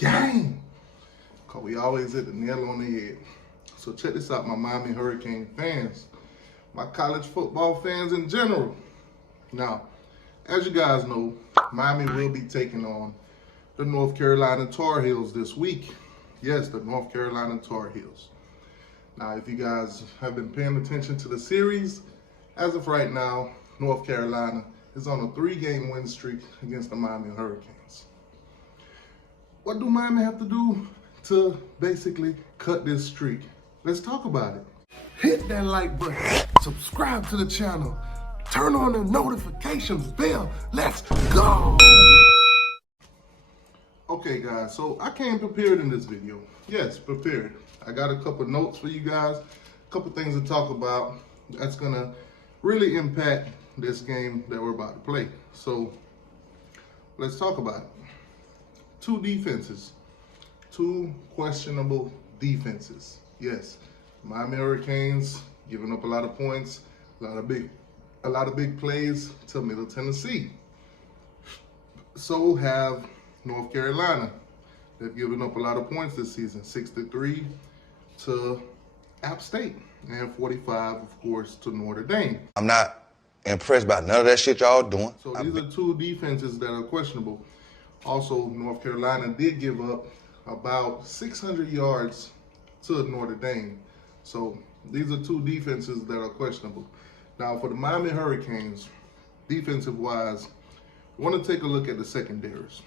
game. Because we always hit the nail on the head. So check this out, my Miami Hurricane fans, my college football fans in general. Now, as you guys know, Miami will be taking on the North Carolina Tar Heels this week. Yes, the North Carolina Tar Heels. Now, if you guys have been paying attention to the series, as of right now, North Carolina is on a 3-game win streak against the Miami Hurricanes. What do Miami have to do to basically cut this streak? Let's talk about it. Hit that like button, subscribe to the channel, turn on the notifications bell. Let's go! Okay guys, so I came prepared in this video. Yes, prepared. I got a couple notes for you guys, a couple things to talk about that's gonna really impact this game that we're about to play. So let's talk about it. Two defenses, two questionable defenses. Yes, Miami Hurricanes giving up a lot of points, a lot of big plays to Middle Tennessee. So have North Carolina. They've given up a lot of points this season, 63 to App State and 45, of course, to Notre Dame. I'm not impressed by none of that shit y'all doing. So these are two defenses that are questionable. Also, North Carolina did give up about 600 yards to Notre Dame. So these are two defenses that are questionable. Now, for the Miami Hurricanes, defensive-wise, I want to take a look at the secondaries.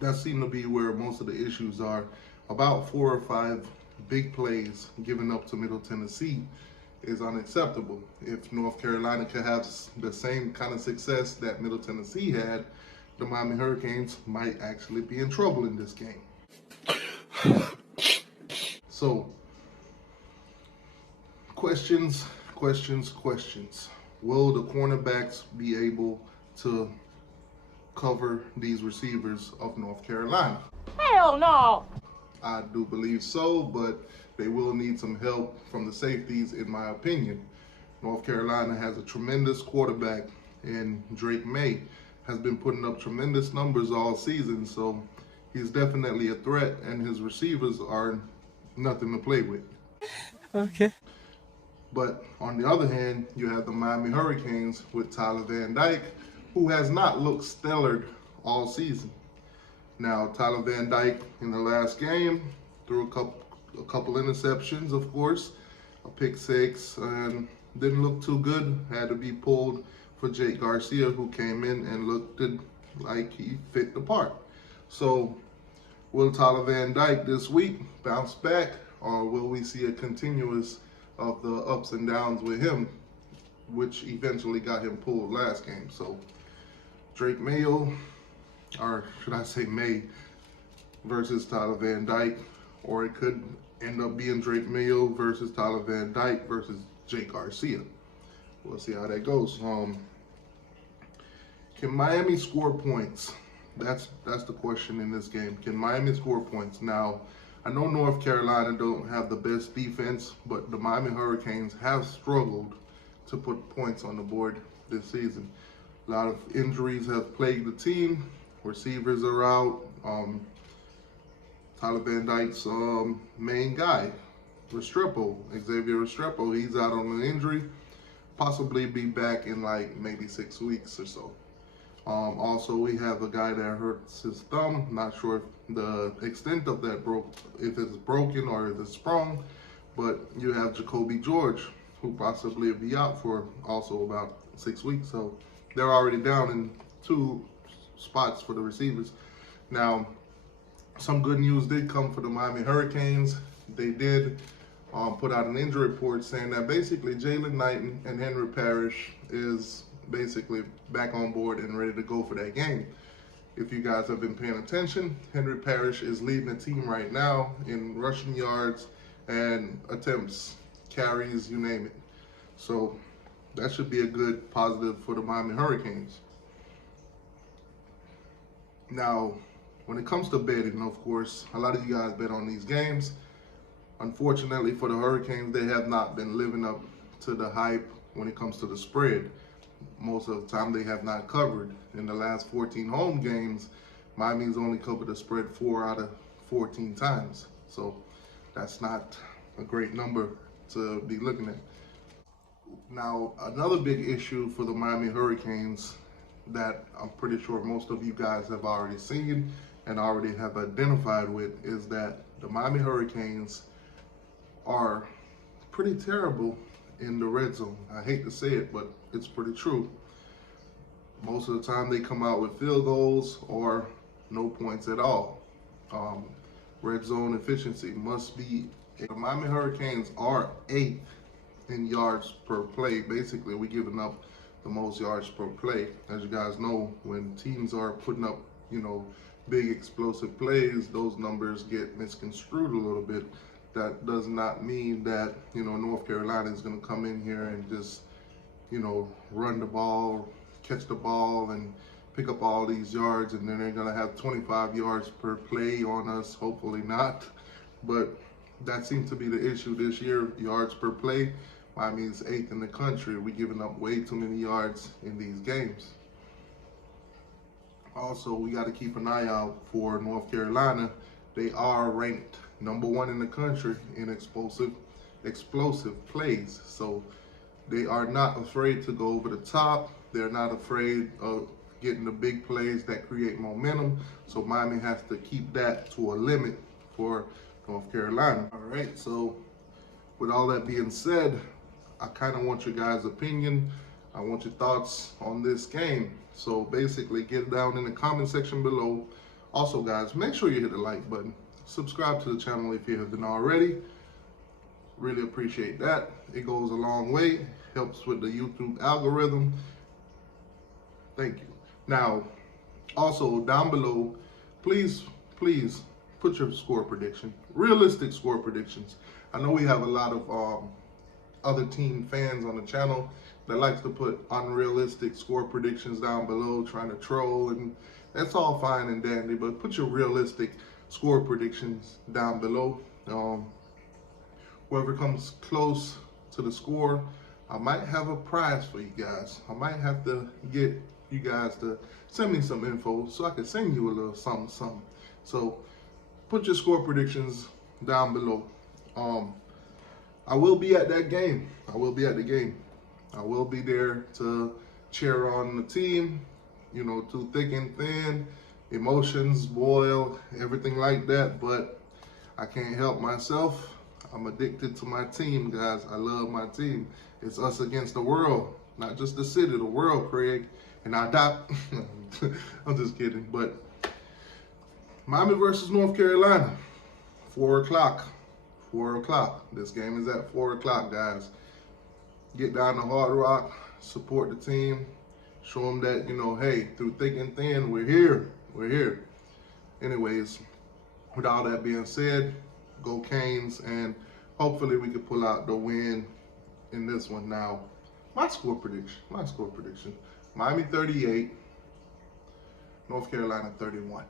That seems to be where most of the issues are. About 4 or 5 big plays given up to Middle Tennessee is unacceptable. If North Carolina could have the same kind of success that Middle Tennessee had, the Miami Hurricanes might actually be in trouble in this game. So, questions. Will the cornerbacks be able to cover these receivers of North Carolina? Hell no! I do believe so, but they will need some help from the safeties, in my opinion. North Carolina has a tremendous quarterback in Drake Maye, has been putting up tremendous numbers all season, so he's definitely a threat, and his receivers are nothing to play with. Okay. But on the other hand, you have the Miami Hurricanes with Tyler Van Dyke, who has not looked stellar all season. Now, Tyler Van Dyke in the last game threw a couple interceptions, of course, a pick 6, and didn't look too good. Had to be pulled for Jake Garcia, who came in and looked like he fit the part. So, will Tyler Van Dyke this week bounce back, or will we see a continuous of the ups and downs with him, which eventually got him pulled last game? So, Drake Mayo, or should I say Maye, versus Tyler Van Dyke, or it could end up being Drake Mayo versus Tyler Van Dyke versus Jake Garcia. We'll see how that goes. Can Miami score points? That's the question in this game. Can Miami score points? Now, I know North Carolina don't have the best defense, but the Miami Hurricanes have struggled to put points on the board this season. A lot of injuries have plagued the team. Receivers are out. Tyler Van Dyke's main guy, Xavier Restrepo, he's out on an injury. Possibly be back in like maybe 6 weeks or so. Also, we have a guy that hurts his thumb. Not sure if the extent of that if it's broken or if it's sprung. But you have Jacoby George, who possibly will be out for also about 6 weeks. So they're already down in 2 spots for the receivers. Now, some good news did come for the Miami Hurricanes. They did put out an injury report saying that basically Jalen Knighton and Henry Parrish is basically back on board and ready to go for that game. If you guys have been paying attention, Henry Parrish is leading the team right now in rushing yards and attempts, carries, you name it. So that should be a good positive for the Miami Hurricanes. Now, when it comes to betting, of course, a lot of you guys bet on these games. Unfortunately for the Hurricanes, they have not been living up to the hype when it comes to the spread. Most of the time, they have not covered. In the last 14 home games, Miami's only covered the spread 4 out of 14 times. So that's not a great number to be looking at. Now, another big issue for the Miami Hurricanes that I'm pretty sure most of you guys have already seen and already have identified with is that the Miami Hurricanes are pretty terrible in the red zone. I hate to say it, but it's pretty true. Most of the time they come out with field goals or no points at all. Red zone efficiency must be. The Miami Hurricanes are 8th in yards per play. Basically, we're giving up the most yards per play. As you guys know, when teams are putting up, big explosive plays, those numbers get misconstrued a little bit. That does not mean that, North Carolina is going to come in here and just, run the ball, catch the ball, and pick up all these yards, and then they're going to have 25 yards per play on us. Hopefully not. But that seems to be the issue this year, yards per play. Miami's 8th in the country. We're giving up way too many yards in these games. Also, we got to keep an eye out for North Carolina. They are ranked number 1 in the country in explosive plays. So they are not afraid to go over the top. They're not afraid of getting the big plays that create momentum. So Miami has to keep that to a limit for North Carolina. All right, so with all that being said, I kind of want your guys' opinion. I want your thoughts on this game. So basically, get down in the comment section below. Also, guys, make sure you hit the like button. Subscribe to the channel if you haven't already. Really appreciate that. It goes a long way. Helps with the YouTube algorithm. Thank you. Now, also down below, please put your score prediction. Realistic score predictions. I know we have a lot of other team fans on the channel that likes to put unrealistic score predictions down below, trying to troll, and that's all fine and dandy, but put your realistic score predictions down below. Whoever comes close to the score, I might have a prize for you guys. I might have to get you guys to send me some info so I can send you a little something. So put your score predictions down below. I will be at that game. I will be at the game. I will be there to cheer on the team, through thick and thin, emotions boil, everything like that, but I can't help myself. I'm addicted to my team, guys. I love my team. It's us against the world, not just the city, the world, Craig. And I doubt, I'm just kidding, but Miami versus North Carolina, 4 o'clock. 4 o'clock. This game is at 4 o'clock, guys. Get down to Hard Rock, support the team, show them that, hey, through thick and thin, we're here. We're here. Anyways, with all that being said, go Canes, and hopefully we can pull out the win in this one. Now, my score prediction. Miami 38, North Carolina 31.